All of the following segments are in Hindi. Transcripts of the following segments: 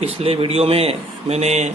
पिछले वीडियो में मैंने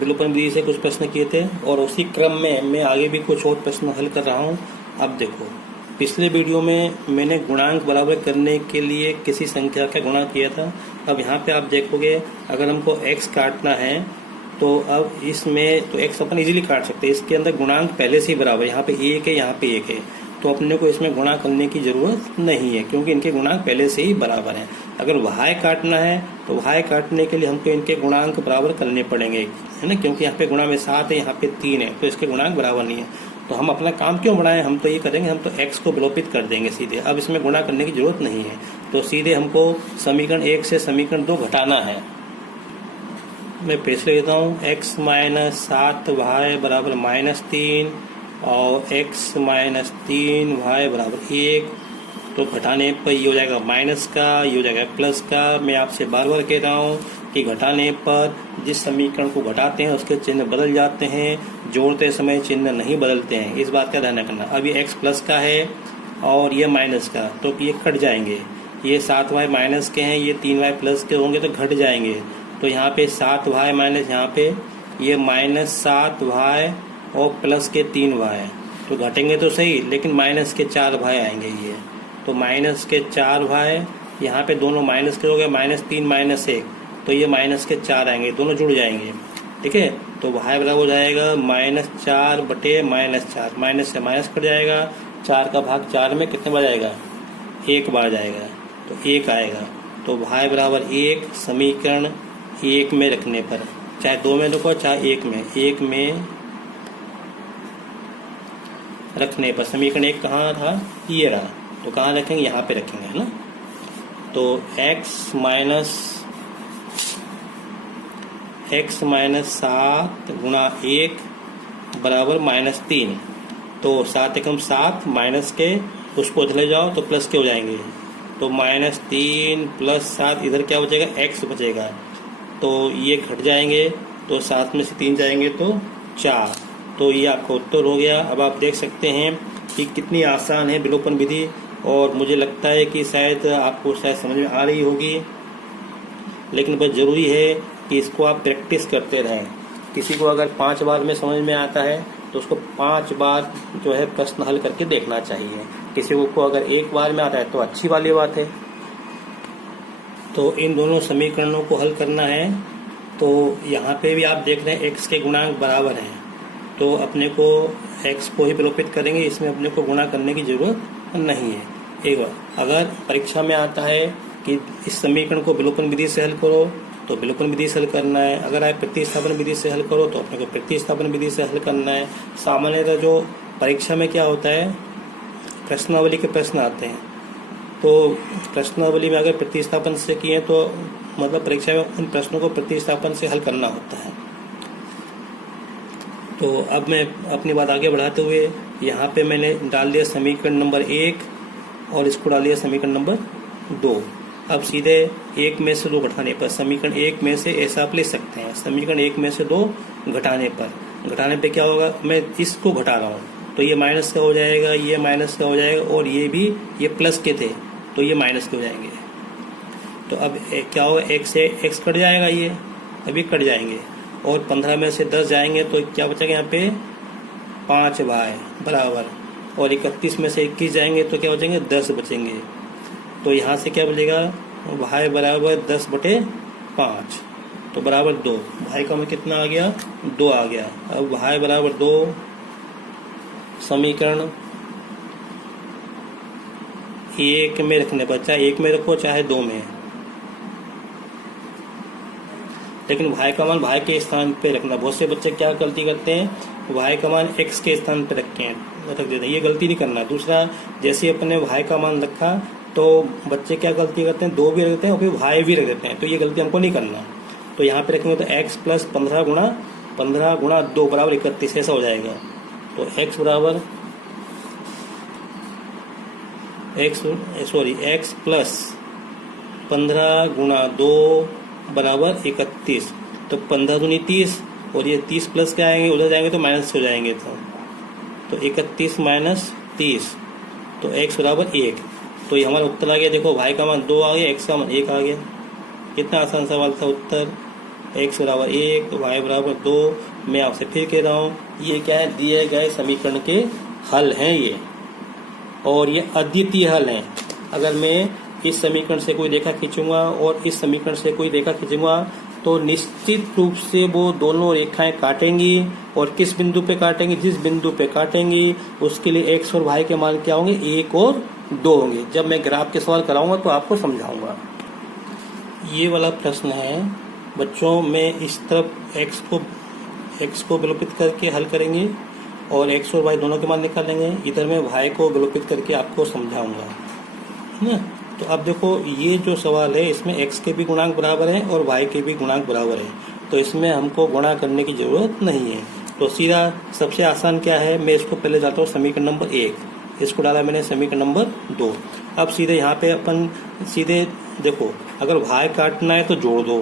विलोपन विधि से कुछ प्रश्न किए थे और उसी क्रम में मैं आगे भी कुछ और प्रश्न हल कर रहा हूँ। अब देखो, पिछले वीडियो में मैंने गुणांक बराबर करने के लिए किसी संख्या का गुणा किया था। अब यहाँ पे आप देखोगे, अगर हमको x काटना है तो अब इसमें तो x अपन इजीली काट सकते हैं। इसके अंदर गुणांक पहले से ही बराबर, यहाँ पे 1 है, यहाँ पे 1 है, तो अपने को इसमें गुणा करने की जरूरत नहीं है क्योंकि इनके गुणांक पहले से ही बराबर हैं। अगर y काटना है तो y काटने के लिए हमको इनके गुणांक बराबर करने पड़ेंगे, है ना, क्योंकि यहाँ पे गुणा में 7 है, यहाँ पे 3 है, तो इसके गुणांक बराबर नहीं है। तो हम अपना काम क्यों बढ़ाएं, हम तो ये करेंगे, हम तो x को विलोपित कर देंगे सीधे। अब इसमें गुणा करने की जरूरत नहीं है, तो सीधे हमको समीकरण 1 से समीकरण 2 घटाना है। मैं फिर से लेता हूँ, x माइनस 7y बराबर -3 और x माइनस 3y बराबर 1। तो घटाने पर ये हो जाएगा माइनस का, ये हो जाएगा प्लस का। मैं आपसे बार बार कह रहा हूँ कि घटाने पर जिस समीकरण को घटाते हैं उसके चिन्ह बदल जाते हैं, जोड़ते समय चिन्ह नहीं बदलते हैं, इस बात का ध्यान रखना। अब ये x प्लस का है और ये माइनस का, तो ये कट जाएंगे। ये 7y माइनस के हैं, ये 3y प्लस के होंगे तो घट जाएंगे। तो यहाँ पे 7y माइनस, यहाँ पे ये -7y और प्लस के 3y, तो घटेंगे तो सही, लेकिन माइनस के 4y आएंगे ये। तो माइनस के 4y, यहाँ पे दोनों माइनस के हो गए, -3 -1, तो ये माइनस के 4 आएंगे, दोनों जुड़ जाएंगे। ठीक है, तो y बराबर हो जाएगा -4 बटे -4, माइनस से माइनस कट जाएगा। 4 का भाग 4 में कितने बार जाएगा, 1 बार जाएगा, तो 1 आएगा। तो y बराबर 1 समीकरण 1 में रखने पर, चाहे 2 में रखो चाहे 1 में रखने पर, समीकरण 1 कहाँ था, ये रहा, तो कहाँ रखेंगे, यहाँ पे रखेंगे, है ना। तो x माइनस 7 गुणा 1 बराबर -3। तो 7 एकम 7, माइनस के उसको इधर ले जाओ तो प्लस के हो जाएंगे। तो -3 + 7, इधर क्या बचेगा, x बचेगा, तो ये घट जाएंगे, तो 7 में से 3 जाएंगे तो 4। तो ये आपका उत्तर हो गया। अब आप देख सकते हैं कि कितनी आसान है विलोपन विधि, और मुझे लगता है कि शायद आपको समझ में आ रही होगी, लेकिन बस ज़रूरी है कि इसको आप प्रैक्टिस करते रहें। किसी को अगर 5 बार में समझ में आता है तो उसको 5 बार जो है प्रश्न हल करके देखना चाहिए। किसी को अगर 1 बार में आता है तो अच्छी वाली बात है। तो इन दोनों समीकरणों को हल करना है। तो यहाँ पे भी आप देख रहे हैं x के गुणांक बराबर हैं, तो अपने को x को ही विलोपित करेंगे, इसमें अपने को गुणा करने की जरूरत नहीं है। एक बार अगर परीक्षा में आता है कि इस समीकरण को विलोपन विधि से हल करो, तो विलोपन विधि से हल करना है। अगर आप प्रतिस्थापन विधि से हल करो तो अपने को प्रतिस्थापन विधि से हल करना है। सामान्यतः जो परीक्षा में क्या होता है, प्रश्नावली के प्रश्न आते हैं, तो प्रश्नावली में अगर प्रतिस्थापन से किए तो मतलब परीक्षा में उन प्रश्नों को प्रतिस्थापन से हल करना होता है। तो अब मैं अपनी बात आगे बढ़ाते हुए यहाँ पे मैंने डाल दिया समीकरण नंबर 1 और इसको डाल दिया समीकरण नंबर 2। अब सीधे 1 में से 2 घटाने पर समीकरण 1 में से ऐसा आप ले सकते हैं, समीकरण 1 में से 2 घटाने पे क्या होगा, मैं इसको घटा रहा हूँ तो ये माइनस का हो जाएगा, ये माइनस का हो जाएगा, और ये भी, ये प्लस के थे तो ये माइनस के हो जाएंगे। तो अब क्या होगा, x से x कट जाएगा, ये अभी कट जाएंगे, और 15 में से 10 जाएंगे तो क्या बचेगा, यहाँ पे 5y बराबर, और 31 में से 21 जाएंगे तो क्या बचेंगे, 10 बचेंगे। तो यहाँ से क्या बचेगा, y बराबर 10 बटे 5, तो बराबर 2। y का में कितना आ गया, 2 आ गया। अब y बराबर 2 समीकरण 1 में रखने पर, चाहे 1 में रखो चाहे 2 में, लेकिन y का मान y के स्थान पे रखना। बहुत से बच्चे क्या गलती करते हैं, y का मान x के स्थान पे रख देते हैं, ये गलती नहीं करना। दूसरा, जैसे अपने y का मान रखा तो बच्चे क्या गलती करते हैं, 2 भी रख देते हैं और फिर y भी रख देते हैं, तो ये गलती हमको नहीं करना। तो यहाँ पे रखेंगे तो x + 15 गुणा 2 बराबर 31, ऐसा हो जाएगा। तो x बराबर x + 15 गुणा 2 बराबर 31। तो 15 दूनी 30, और ये 30 प्लस के आएंगे, उधर जाएंगे तो माइनस हो जाएंगे, तो 31 - 30, तो x बराबर 1। तो ये हमारा उत्तर आ गया। देखो y का मान 2 आ गया, x का मान 1 आ गया। कितना आसान सवाल था। उत्तर x बराबर 1, y बराबर 2। मैं आपसे फिर कह रहा हूँ, ये क्या है, दिए गए समीकरण के हल हैं ये, और ये अद्वितीय हल हैं। अगर मैं इस समीकरण से कोई रेखा खींचूंगा और इस समीकरण से कोई रेखा खींचूंगा तो निश्चित रूप से वो दोनों रेखाएं काटेंगी, और किस बिंदु पे काटेंगी, जिस बिंदु पे काटेंगी उसके लिए x और y के मान क्या होंगे, 1 और 2 होंगे। जब मैं ग्राफ के सवाल कराऊंगा तो आपको समझाऊंगा। ये वाला प्रश्न है बच्चों, मैं इस तरफ x को विलोपित करके हल करेंगे और x और y दोनों के मान निकालेंगे। इधर मैं y को विलोपित करके आपको समझाऊंगा, है ना। तो अब देखो, ये जो सवाल है इसमें x के भी गुणांक बराबर है और y के भी गुणांक बराबर है, तो इसमें हमको गुणा करने की जरूरत नहीं है। तो सीधा सबसे आसान क्या है, मैं इसको पहले जाता हूँ समीकरण नंबर 1, इसको डाला मैंने समीकरण नंबर 2। अब सीधे यहाँ पे अपन सीधे देखो, अगर y काटना है तो जोड़ दो,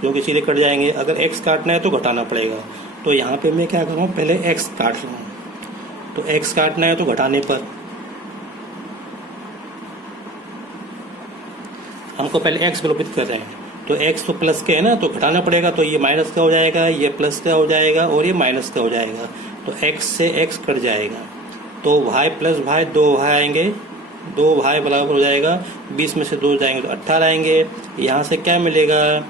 क्योंकि सीधे कट जाएंगे। अगर x काटना है तो घटाना पड़ेगा। तो यहाँ पे मैं क्या कर रहा हूँ, पहले x काट रहा हूँ। तो x काटना है तो घटाने पर, हमको पहले x विलोपित कर रहे हैं, तो x तो प्लस के है ना, तो घटाना पड़ेगा। तो ये माइनस का हो जाएगा, ये प्लस का हो जाएगा और ये माइनस का हो जाएगा। तो x से x कट जाएगा, तो y प्लस y 2y आएंगे, 2y बराबर हो जाएगा 20 में से 2 जाएंगे तो 18 आएंगे। यहाँ से क्या मिलेगा,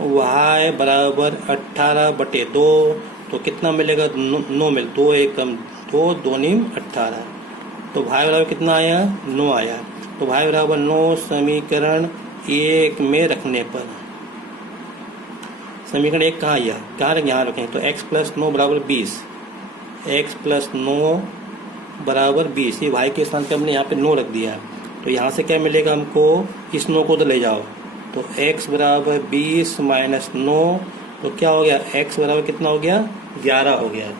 y बराबर 18/2, तो कितना मिलेगा, 9 मिल 2 1 कम 2 2 नीम 18, तो y बराबर कितना आया, 9 आया। तो y बराबर 9 समीकरण 1 में रखने पर, समीकरण 1 कहाँ आया, कहाँ यहाँ रखें, तो x प्लस 9 बराबर 20, x प्लस 9 बराबर 20, ये y के स्थान पे हमने यहाँ पे 9 रख दिया। तो यहाँ से क्या मिलेगा हमको, इस 9 को तो ले जाओ, तो x बराबर 20 माइनस 9, तो क्या हो गया, x बराबर कितना हो गया, 11 हो गया।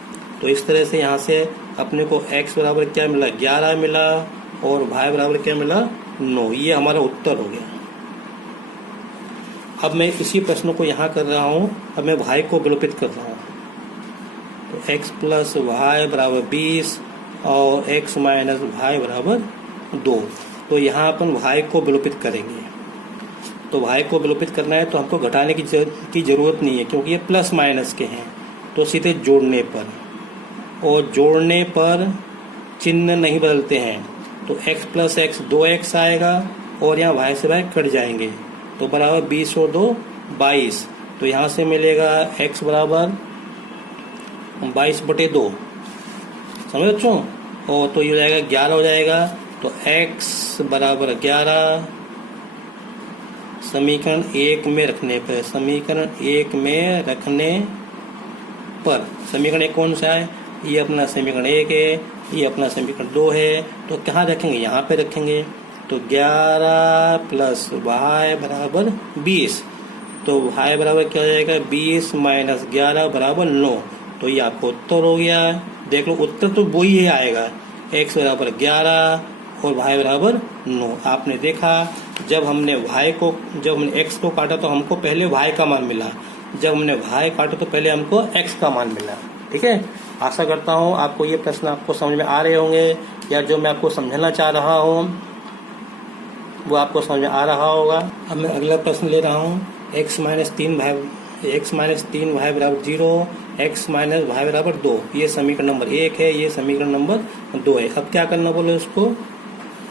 तो इस तरह से यहाँ से अपने को x बराबर क्या मिला, 11 मिला, और y बराबर क्या मिला, 9। ये हमारा उत्तर हो गया। अब मैं इसी प्रश्न को यहाँ कर रहा हूँ, अब मैं y को विलोपित कर रहा हूँ। तो x प्लस y बराबर 20 और x माइनस y बराबर 2। तो यहाँ अपन y को विलोपित करेंगे। तो y को विलोपित करना है तो हमको घटाने की जरूरत नहीं है, क्योंकि ये प्लस माइनस के हैं। तो सीधे जोड़ने पर, और जोड़ने पर चिन्ह नहीं बदलते हैं, तो x प्लस x 2x आएगा, और यहाँ y से y कट जाएंगे, तो बराबर 20 और 2 22। तो यहाँ से मिलेगा x बराबर 22/2, समझ बच्चों। और तो ये हो जाएगा 11 हो जाएगा। तो x बराबर 11 समीकरण 1 में रखने पर, समीकरण 1 में रखने पर, समीकरण 1 कौन सा है, ये अपना समीकरण 1 है, ये अपना समीकरण 2 है। तो कहाँ रखेंगे, यहाँ पे रखेंगे। तो 11 प्लस y बराबर 20, तो y बराबर क्या हो जाएगा, 20 माइनस 11 बराबर 9। तो ये आपको उत्तर हो गया। देख लो, उत्तर तो वही है आएगा, x बराबर 11 और y बराबर 9। आपने देखा, जब हमने x को काटा तो हमको पहले y का मान मिला, जब हमने y काटा तो पहले हमको x का मान मिला। ठीक है, आशा करता हूँ आपको ये प्रश्न आपको समझ में आ रहे होंगे, या जो मैं आपको समझाना चाह रहा हूँ वो आपको समझ में आ रहा होगा। अब मैं अगला प्रश्न ले रहा हूँ, x माइनस 3y बराबर 0, x माइनस y बराबर 2। ये समीकरण नंबर 1 है, ये समीकरण नंबर 2 है। अब क्या करना बोले उसको,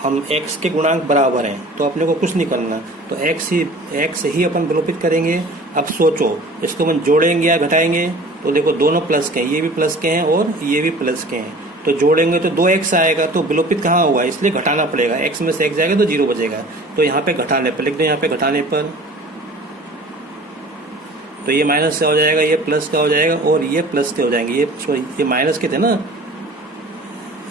हम x के गुणांक बराबर हैं तो अपने को कुछ नहीं करना, तो x ही अपन विलोपित करेंगे। अब सोचो, इसको अपन जोड़ेंगे या घटाएंगे, तो देखो दोनों प्लस के हैं, ये भी प्लस के हैं और ये भी प्लस के हैं, तो जोड़ेंगे तो 2x आएगा, तो विलोपित कहाँ हुआ, इसलिए घटाना पड़ेगा। x में से x जाएगा तो 0 बचेगा, तो यहाँ पे घटाने पर लिख दो, यहाँ पे घटाने पर, तो ये माइनस का हो जाएगा, ये प्लस का हो जाएगा और ये प्लस के हो जाएंगे। ये माइनस के थे ना,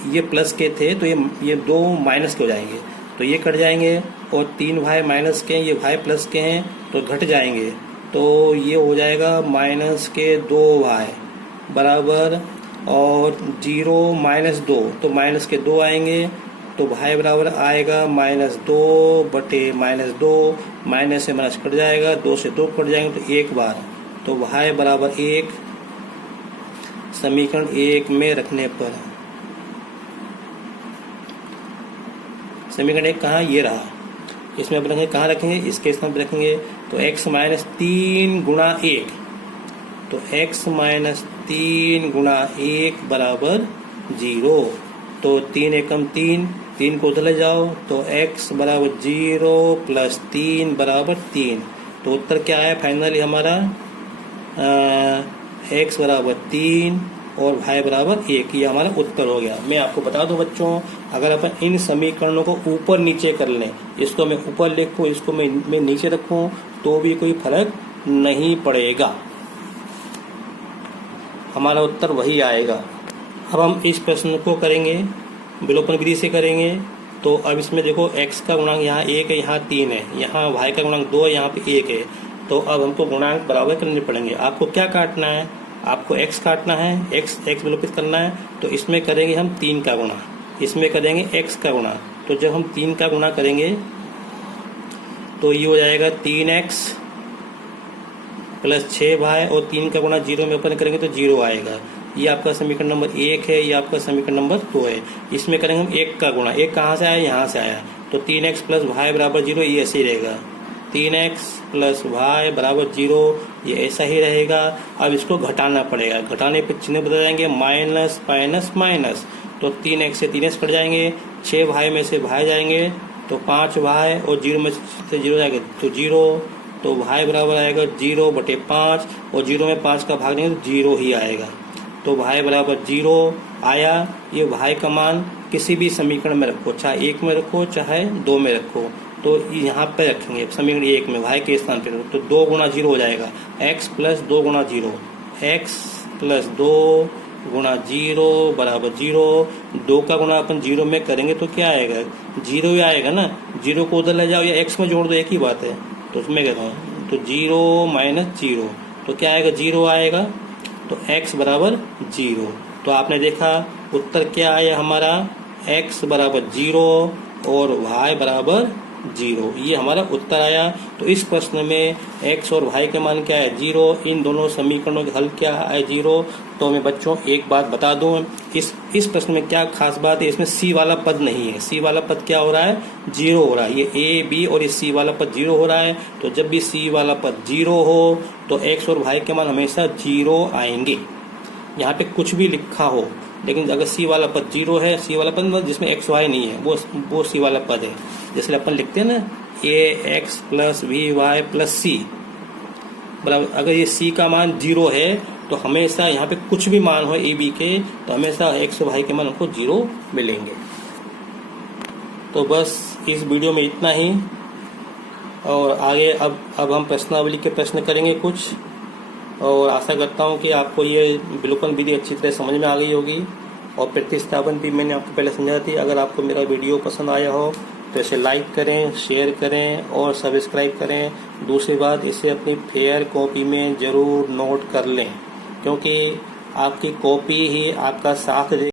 ये प्लस के थे, तो ये 2 माइनस के हो जाएंगे, तो ये कट जाएंगे, और 3y माइनस के हैं, ये y प्लस के हैं, तो घट जाएंगे। तो ये हो जाएगा माइनस के 2y बराबर, और 0 माइनस 2, तो माइनस के 2 आएंगे, तो y बराबर आएगा -2 माइनस 2, माइनस से माइनस कट जाएगा, 2 से 2 कट जाएंगे, तो एक बार, तो y बराबर 1 समीकरण 1 में रखने पर, समीकरण 1 कहाँ, ये रहा, इसमें अब रखेंगे, कहाँ रखेंगे, इसके स्थान पर रखेंगे। तो x माइनस 3 गुणा 1, तो x माइनस 3 गुणा 1 बराबर 0। तो 3 एकम 3, 3 को उधर ले जाओ, तो x बराबर 0 प्लस 3 बराबर 3। तो उत्तर क्या है फाइनली हमारा, x बराबर 3 और y बराबर 1। ये हमारा उत्तर हो गया। मैं आपको बता दूं बच्चों, अगर अपन इन समीकरणों को ऊपर नीचे कर लें, इसको मैं ऊपर लिखूं, इसको मैं नीचे रखूं, तो भी कोई फर्क नहीं पड़ेगा, हमारा उत्तर वही आएगा। अब हम इस प्रश्न को करेंगे विलोपन विधि से करेंगे। तो अब इसमें देखो x का गुणांक यहाँ 1 है, यहाँ 3 है, यहाँ y का गुणांक 2 है, यहाँ पे 1 है। तो अब हमको गुणांक बराबर करने पड़ेंगे। आपको क्या काटना है, आपको x काटना है, x विलोपित करना है। तो इसमें करेंगे हम 3 का गुणा, इसमें करेंगे x का गुणा। तो जब हम 3 का गुणा करेंगे तो ये हो जाएगा 3x प्लस 6y, और 3 का गुणा 0 में अपन करेंगे तो 0 आएगा। ये आपका समीकरण नंबर 1 है, ये आपका समीकरण नंबर 2 है। इसमें करेंगे हम 1 का गुणा, 1 कहाँ से आया, यहाँ से आया। तो 3x प्लस y बराबर 0, ये ऐसे ही रहेगा। 3x प्लस y बराबर 0, ये ऐसा ही रहेगा। अब इसको घटाना पड़ेगा, घटाने पे चिन्ह बदल जाएंगे, माइनस माइनस माइनस। तो 3x से 3x कट जाएंगे, 6y में से y जाएंगे, तो 5y, और 0 में से 0 जाएंगे तो 0। तो y बराबर आएगा 0/5, और 0 में 5 का भाग देंगे तो 0 ही आएगा। तो y बराबर 0 आया। ये y का मान किसी भी समीकरण में रखो, चाहे 1 में रखो चाहे 2 में रखो, तो यहाँ पे रखेंगे समीकरण 1 में y के स्थान पे, तो 2 गुणा 0 हो जाएगा, x प्लस 2 गुणा 0, x प्लस 2 गुणा 0 बराबर 0। 2 का गुणा अपन 0 में करेंगे तो क्या आएगा, 0 ही आएगा ना। 0 को उधर ले जाओ या x में जोड़ दो, एक ही बात है। तो उसमें कहता हूँ, तो 0 माइनस 0, तो क्या आएगा, 0 आएगा। तो x बराबर 0। तो आपने देखा उत्तर क्या आया हमारा, x बराबर 0 और y बराबर 0, ये हमारा उत्तर आया। तो इस प्रश्न में x और y के मान क्या है, 0। इन दोनों समीकरणों के हल क्या है, 0। तो मैं बच्चों एक बात बता दूं, इस प्रश्न में क्या खास बात है, इसमें c वाला पद नहीं है। c वाला पद क्या हो रहा है, 0 हो रहा है। ये a b और ये c वाला पद 0 हो रहा है। तो जब भी c वाला पद 0 हो तो x और y के मान हमेशा 0 आएंगे, यहाँ पे कुछ भी लिखा हो। लेकिन अगर c वाला पद 0 है, c वाला पद जिसमें x y नहीं है, वो c वाला पद है। जैसे अपन लिखते हैं ना, ax plus vy plus c बराबर, अगर ये c का मान 0 है तो हमेशा यहाँ पे कुछ भी मान हो ए बी के, तो हमेशा x और y के मान हमको 0 मिलेंगे। तो बस इस वीडियो में इतना ही, और आगे अब हम प्रश्नावली के प्रश्न करेंगे कुछ, और आशा करता हूँ कि आपको ये विलोपन विधि अच्छी तरह समझ में आ गई होगी। और प्रतिस्थापन भी मैंने आपको पहले समझा थी। अगर आपको मेरा वीडियो पसंद आया हो तो इसे लाइक करें, शेयर करें और सब्सक्राइब करें। दूसरी बात, इसे अपनी फेयर कॉपी में ज़रूर नोट कर लें, क्योंकि आपकी कॉपी ही आपका साथ दे।